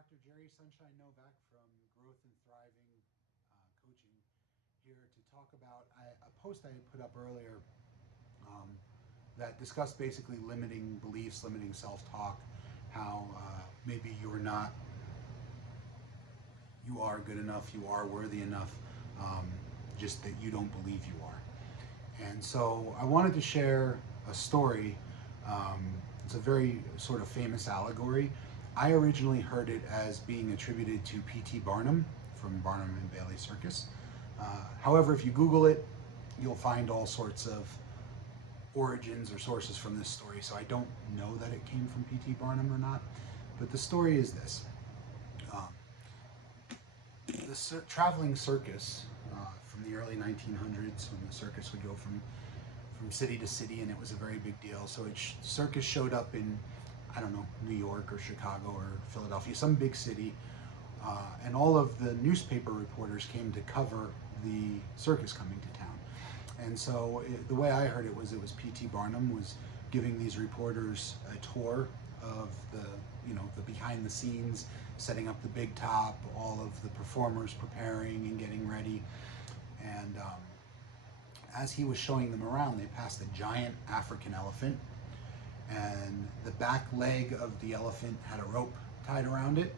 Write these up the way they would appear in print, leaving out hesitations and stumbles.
Dr. Jerry Sunshine Novak from Growth and Thriving Coaching here to talk about a post I had put up earlier um, that discussed basically limiting beliefs, limiting self-talk, how maybe you are good enough, you are worthy enough, um, just that you don't believe you are. And so I wanted to share a story. It's a very sort of famous allegory. I originally heard it as being attributed to P.T. Barnum from Barnum and Bailey Circus. However, if you Google it, you'll find all sorts of origins or sources from this story. So I don't know that it came from P.T. Barnum or not. But the story is this. Um, the traveling circus from the early 1900s, when the circus would go from city to city, and it was a very big deal. So circus showed up in, I don't know, New York or Chicago or Philadelphia, some big city, and all of the newspaper reporters came to cover the circus coming to town. And so the way I heard it was P.T. Barnum was giving these reporters a tour of the behind the scenes, setting up the big top, all of the performers preparing and getting ready. And as he was showing them around, they passed a giant African elephant, and the back leg of the elephant had a rope tied around it,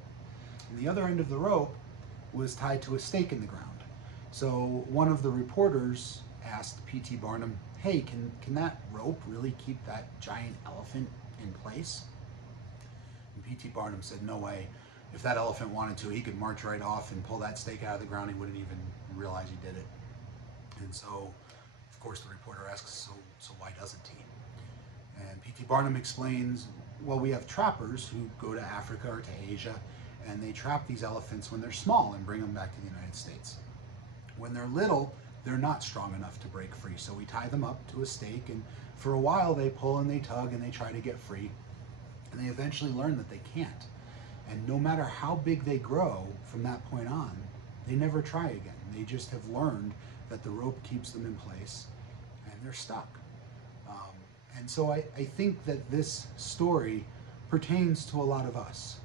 and the other end of the rope was tied to a stake in the ground. So one of the reporters asked P.T. Barnum, "Hey, can that rope really keep that giant elephant in place?" And P.T. Barnum said, "No way. If that elephant wanted to, he could march right off and pull that stake out of the ground. He wouldn't even realize he did it." And so, of course, the reporter asks, so why doesn't he? And P.T. Barnum explains, well, we have trappers who go to Africa or to Asia, and they trap these elephants when they're small and bring them back to the United States. When they're little, they're not strong enough to break free. So we tie them up to a stake, and for a while they pull and they tug and they try to get free. And they eventually learn that they can't. And no matter how big they grow from that point on, they never try again. They just have learned that the rope keeps them in place and they're stuck. And so I think that this story pertains to a lot of us.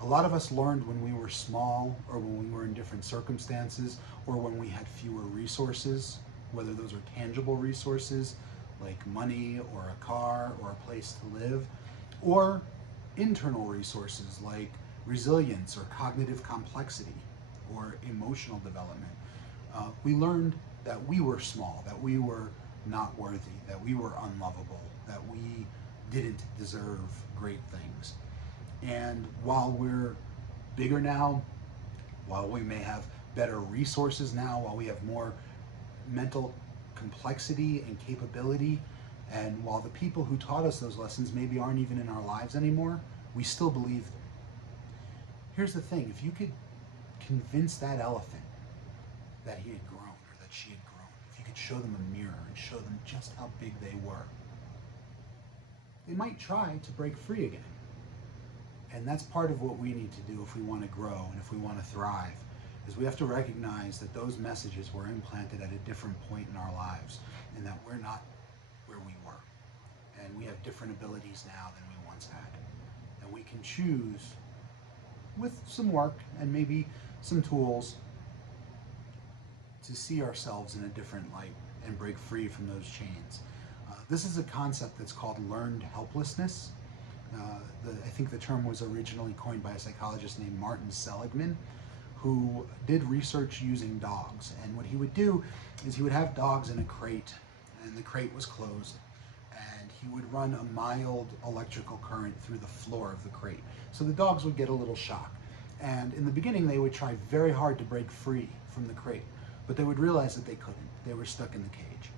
A lot of us learned when we were small, or when we were in different circumstances, or when we had fewer resources, whether those are tangible resources like money or a car or a place to live, or internal resources like resilience or cognitive complexity or emotional development. We learned that we were small, that we were not worthy, that we were unlovable, that we didn't deserve great things. And while we're bigger now, while we may have better resources now, while we have more mental complexity and capability, and while the people who taught us those lessons maybe aren't even in our lives anymore, we still believe them. Here's the thing, if you could convince that elephant that he had grown or that she had grown, if you could show them a mirror and show them just how big they were, they might try to break free again. And that's part of what we need to do if we want to grow and if we want to thrive, is we have to recognize that those messages were implanted at a different point in our lives, and that we're not where we were. And we have different abilities now than we once had. And we can choose, with some work and maybe some tools, to see ourselves in a different light and break free from those chains. This is a concept that's called learned helplessness. I think the term was originally coined by a psychologist named Martin Seligman, who did research using dogs. And what he would do is he would have dogs in a crate, and the crate was closed, and he would run a mild electrical current through the floor of the crate. So the dogs would get a little shock. And in the beginning, they would try very hard to break free from the crate, but they would realize that they couldn't. They were stuck in the cage.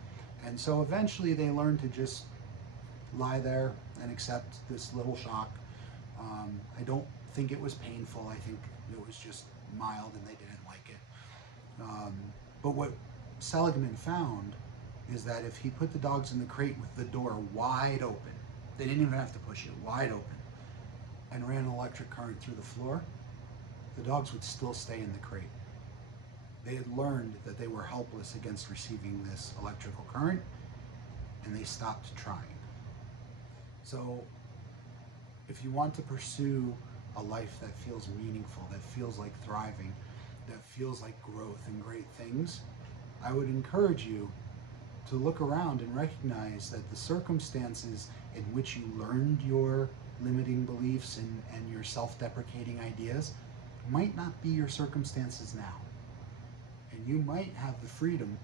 And so eventually they learned to just lie there and accept this little shock. I don't think it was painful. I think it was just mild and they didn't like it. But what Seligman found is that if he put the dogs in the crate with the door wide open, they didn't even have to push it, wide open, and ran an electric current through the floor, the dogs would still stay in the crate. They had learned that they were helpless against receiving this electrical current, and they stopped trying. So if you want to pursue a life that feels meaningful, that feels like thriving, that feels like growth and great things, I would encourage you to look around and recognize that the circumstances in which you learned your limiting beliefs and your self-deprecating ideas might not be your circumstances now. And you might have the freedom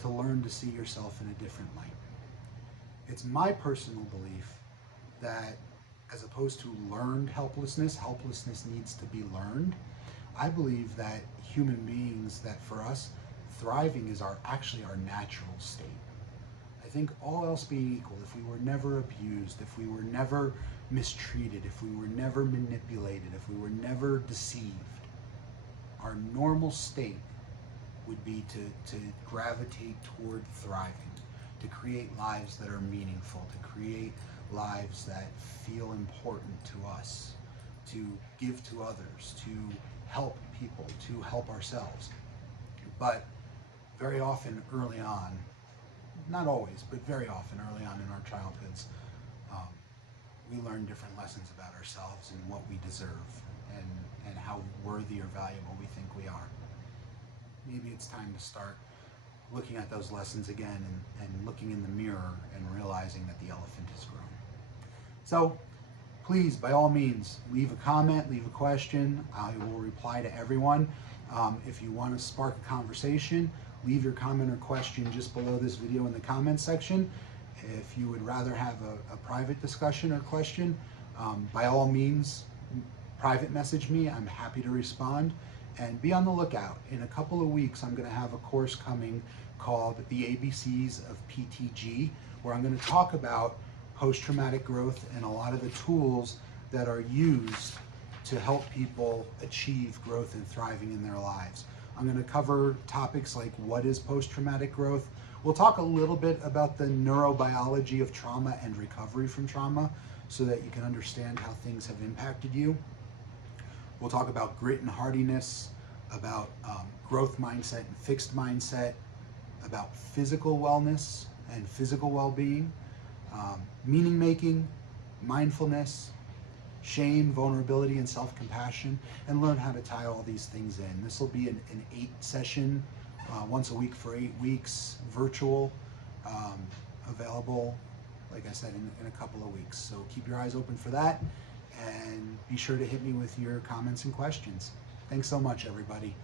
to learn to see yourself in a different light. It's my personal belief that as opposed to learned helplessness, helplessness needs to be learned. I believe that human beings, that for us, thriving is actually our natural state. I think all else being equal, if we were never abused, if we were never mistreated, if we were never manipulated, if we were never deceived, our normal state would be to gravitate toward thriving, to create lives that are meaningful, to create lives that feel important to us, to give to others, to help people, to help ourselves. But very often early on, not always, but very often early on in our childhoods, we learn different lessons about ourselves and what we deserve and how worthy or valuable we think we are. Maybe it's time to start looking at those lessons again and looking in the mirror and realizing that the elephant has grown. So please, by all means, leave a comment, leave a question. I will reply to everyone. If you want to spark a conversation, leave your comment or question just below this video in the comments section. If you would rather have a private discussion or question, by all means, private message me. I'm happy to respond. And be on the lookout. In a couple of weeks, I'm going to have a course coming called The ABCs of PTG, where I'm going to talk about post-traumatic growth and a lot of the tools that are used to help people achieve growth and thriving in their lives. I'm going to cover topics like what is post-traumatic growth. We'll talk a little bit about the neurobiology of trauma and recovery from trauma so that you can understand how things have impacted you. We'll talk about grit and hardiness, about growth mindset and fixed mindset, about physical wellness and physical well-being, meaning making, mindfulness, shame, vulnerability, and self-compassion, and learn how to tie all these things in. This will be an 8-session, once a week for 8 weeks, virtual, available, like I said, in a couple of weeks. So keep your eyes open for that, and be sure to hit me with your comments and questions. Thanks so much, everybody.